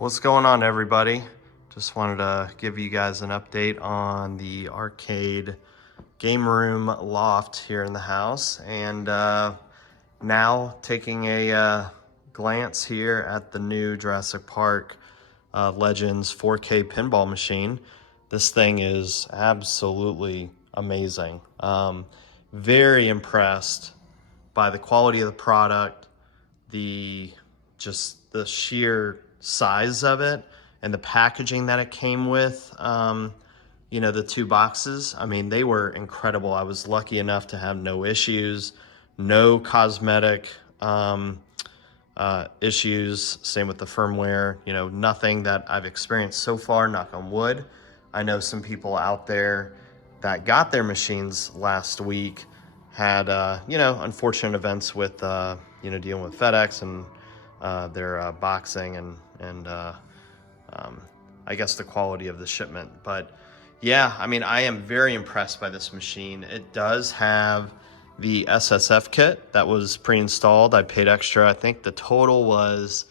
What's going on, everybody? Just wanted to give you guys an update on the arcade game room loft here in the house, and now taking a glance here at the new Jurassic Park Legends 4K pinball machine. This thing is absolutely amazing. Very impressed by the quality of the product, the sheer size of it, and the packaging that it came with. The two boxes, I mean, they were incredible. I was lucky enough to have no issues, no cosmetic issues. Same with the firmware, nothing that I've experienced so far, knock on wood. I know some people out there that got their machines last week had, unfortunate events with, dealing with FedEx and their boxing and I guess the quality of the shipment. But yeah, I mean, I am very impressed by this machine. It does have the SSF kit that was pre-installed. I paid extra. I think the total was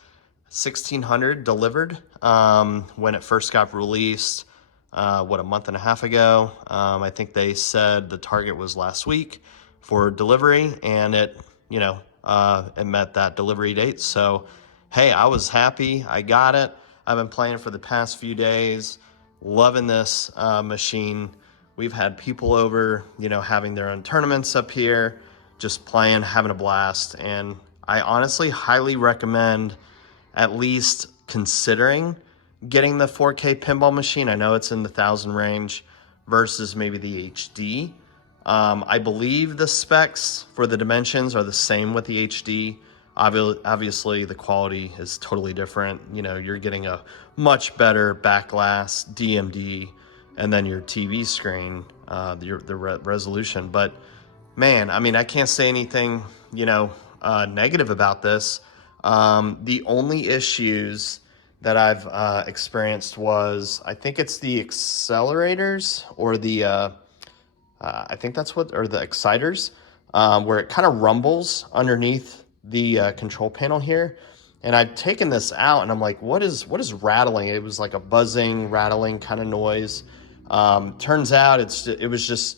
$1,600 delivered when it first got released, a month and a half ago. I think they said the target was last week for delivery, and it met that delivery date. So, hey, I was happy. I got it. I've been playing for the past few days, loving this machine. We've had people over, having their own tournaments up here, just playing, having a blast. And I honestly highly recommend at least considering getting the 4K pinball machine. I know it's in the 1,000 range versus maybe the HD. I believe the specs for the dimensions are the same with the HD. Obviously, the quality is totally different. You're getting a much better back glass, DMD, and then your TV screen, the resolution. But man, I mean, I can't say anything, negative about this. The only issues that I've experienced was, I think it's the accelerators or the I think that's or the exciters, where it kind of rumbles underneath the control panel here. And I've taken this out and I'm like, what is rattling? It was like a buzzing, rattling kind of noise. Turns out it was just,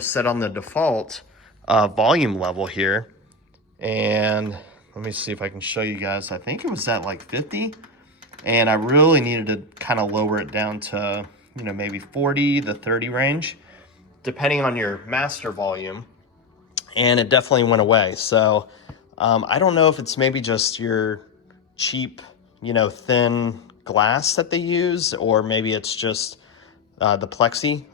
set on the default volume level here. And let me see if I can show you guys. I think it was at like 50. And I really needed to kind of lower it down to, maybe 40 to 30 range, depending on your master volume. And it definitely went away. So I don't know if it's maybe just your cheap, thin glass that they use, or maybe it's just the plexi,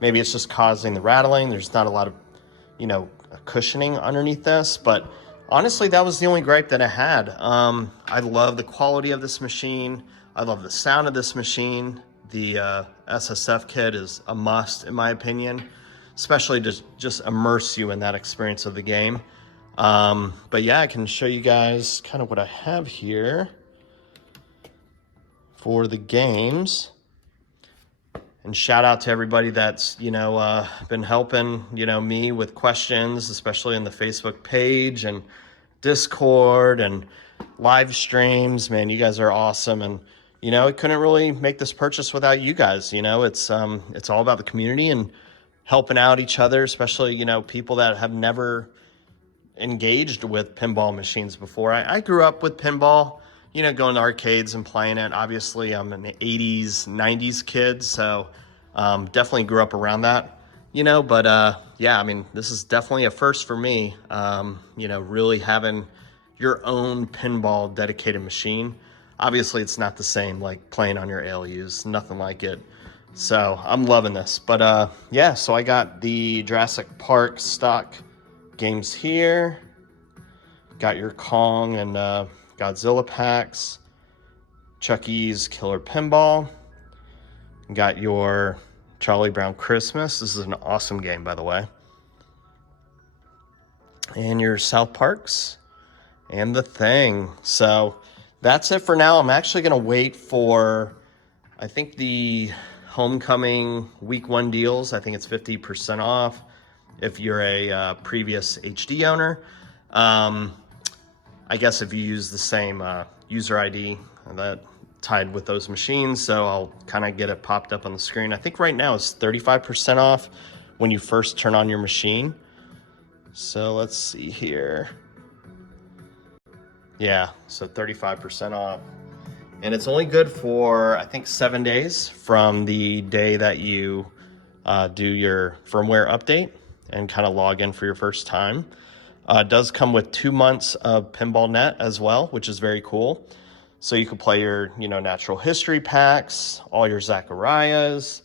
maybe it's just causing the rattling. There's not a lot of, cushioning underneath this, but honestly, that was the only gripe that I had. I love the quality of this machine. I love the sound of this machine. The SSF kit is a must, in my opinion, especially to just immerse you in that experience of the game. But yeah, I can show you guys kind of what I have here for the games. And shout out to everybody that's, been helping, me with questions, especially on the Facebook page and Discord and live streams. Man, you guys are awesome. And, I couldn't really make this purchase without you guys. It's all about the community and helping out each other, especially, people that have never engaged with pinball machines before. I grew up with pinball, going to arcades and playing it. Obviously, I'm an 80s, 90s kid, so definitely grew up around that, but yeah, I mean, this is definitely a first for me, really having your own pinball dedicated machine. Obviously, it's not the same like playing on your ALUs, nothing like it. So I'm loving this. But yeah, so I got the Jurassic Park stock games here. Got your Kong and Godzilla packs. Chucky's Killer Pinball. Got your Charlie Brown Christmas. This is an awesome game, by the way. And your South Parks and The Thing. So that's it for now. I'm actually going to wait for, I think, the Homecoming Week 1 deals. I think it's 50% off if you're a previous HD owner. I guess if you use the same user ID that tied with those machines. So I'll kind of get it popped up on the screen. I think right now it's 35% off when you first turn on your machine. So let's see here. Yeah, so 35% off. And it's only good for, I think, 7 days from the day that you do your firmware update and kind of log in for your first time. It does come with 2 months of Pinball Net as well, which is very cool. So you can play your, natural history packs, all your Zacharias,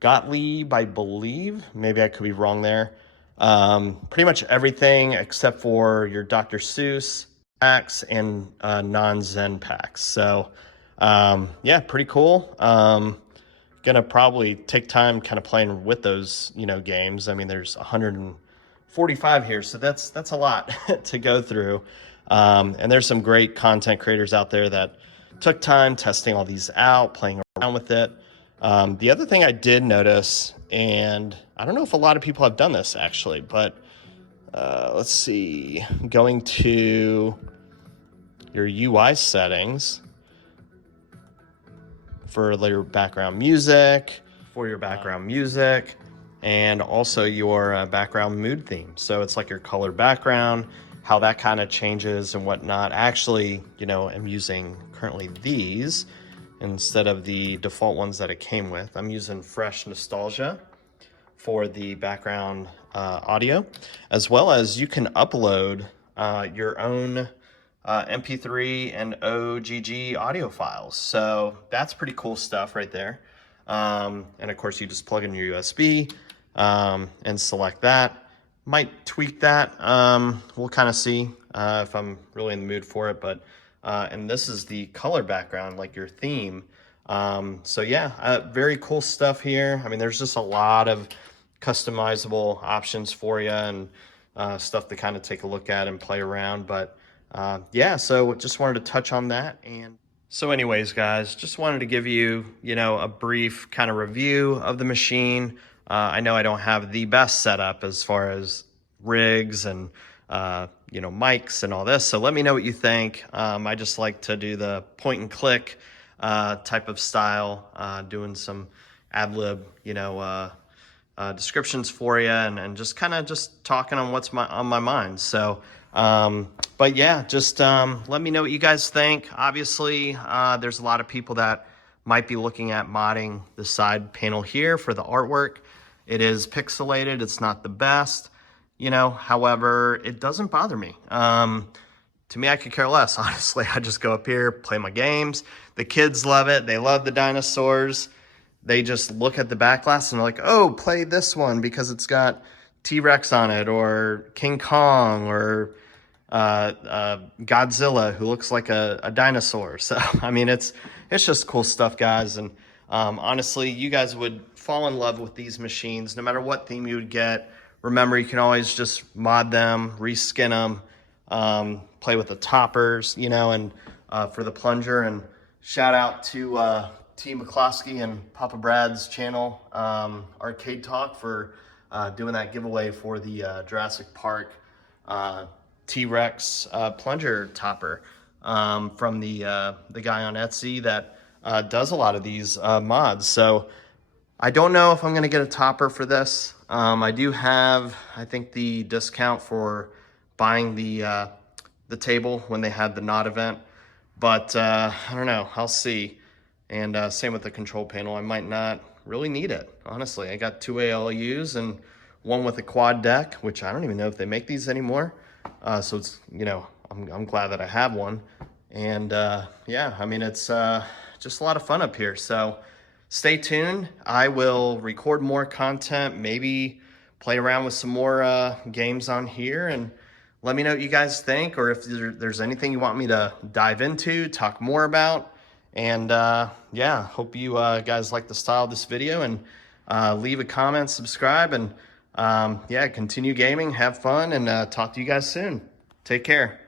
Gottlieb, I believe. Maybe I could be wrong there. Pretty much everything except for your Dr. Seuss packs and non-Zen packs. So yeah, pretty cool. Gonna probably take time kind of playing with those, games. I mean, there's 145 here, so that's a lot to go through. And there's some great content creators out there that took time testing all these out, playing around with it. The other thing I did notice, and I don't know if a lot of people have done this actually, but let's see, going to your UI settings for your background music, and also your background mood theme. So it's like your color background, how that kind of changes and whatnot. Actually, I'm using currently these instead of the default ones that it came with. I'm using Fresh Nostalgia for the background audio, as well as you can upload your own MP3 and OGG audio files. So that's pretty cool stuff right there. And of course you just plug in your USB and select that. Might tweak that. We'll kind of see if I'm really in the mood for it, but and this is the color background, like your theme. So yeah, very cool stuff here. I mean, there's just a lot of customizable options for you and stuff to kind of take a look at and play around. But yeah, so just wanted to touch on that. And so anyways, guys, just wanted to give you, a brief kind of review of the machine. I know I don't have the best setup as far as rigs and mics and all this, so let me know what you think. I just like to do the point and click type of style, doing some ad lib descriptions for you, and just kind of just talking on what's on my mind. So but yeah, just let me know what you guys think. Obviously there's a lot of people that might be looking at modding the side panel here for the artwork. It is pixelated, it's not the best, however, it doesn't bother me. To me, I could care less, honestly. I just go up here, play my games. The kids love it. They love the dinosaurs. They just look at the back glass and they're like, oh, play this one because it's got T-Rex on it, or King Kong, or Godzilla, who looks like a dinosaur. So, I mean, it's just cool stuff, guys. And honestly, you guys would fall in love with these machines no matter what theme you would get. Remember, you can always just mod them, reskin them, play with the toppers, and for the plunger. And shout out to T. McCloskey and Papa Brad's channel, Arcade Talk, for doing that giveaway for the Jurassic Park T-Rex plunger topper from the guy on Etsy that does a lot of these mods. So I don't know if I'm going to get a topper for this. I do have, I think, the discount for buying the table when they had the NOT event, but I don't know, I'll see. And same with the control panel. I might not really need it, honestly. I got 2 ALUs and one with a quad deck, which I don't even know if they make these anymore. So it's, I'm glad that I have one. And yeah, I mean, it's just a lot of fun up here. So stay tuned. I will record more content, maybe play around with some more games on here, and let me know what you guys think, or if there's anything you want me to dive into, talk more about. And yeah, hope you guys like the style of this video, and leave a comment, subscribe, and yeah, continue gaming, have fun, and talk to you guys soon. Take care.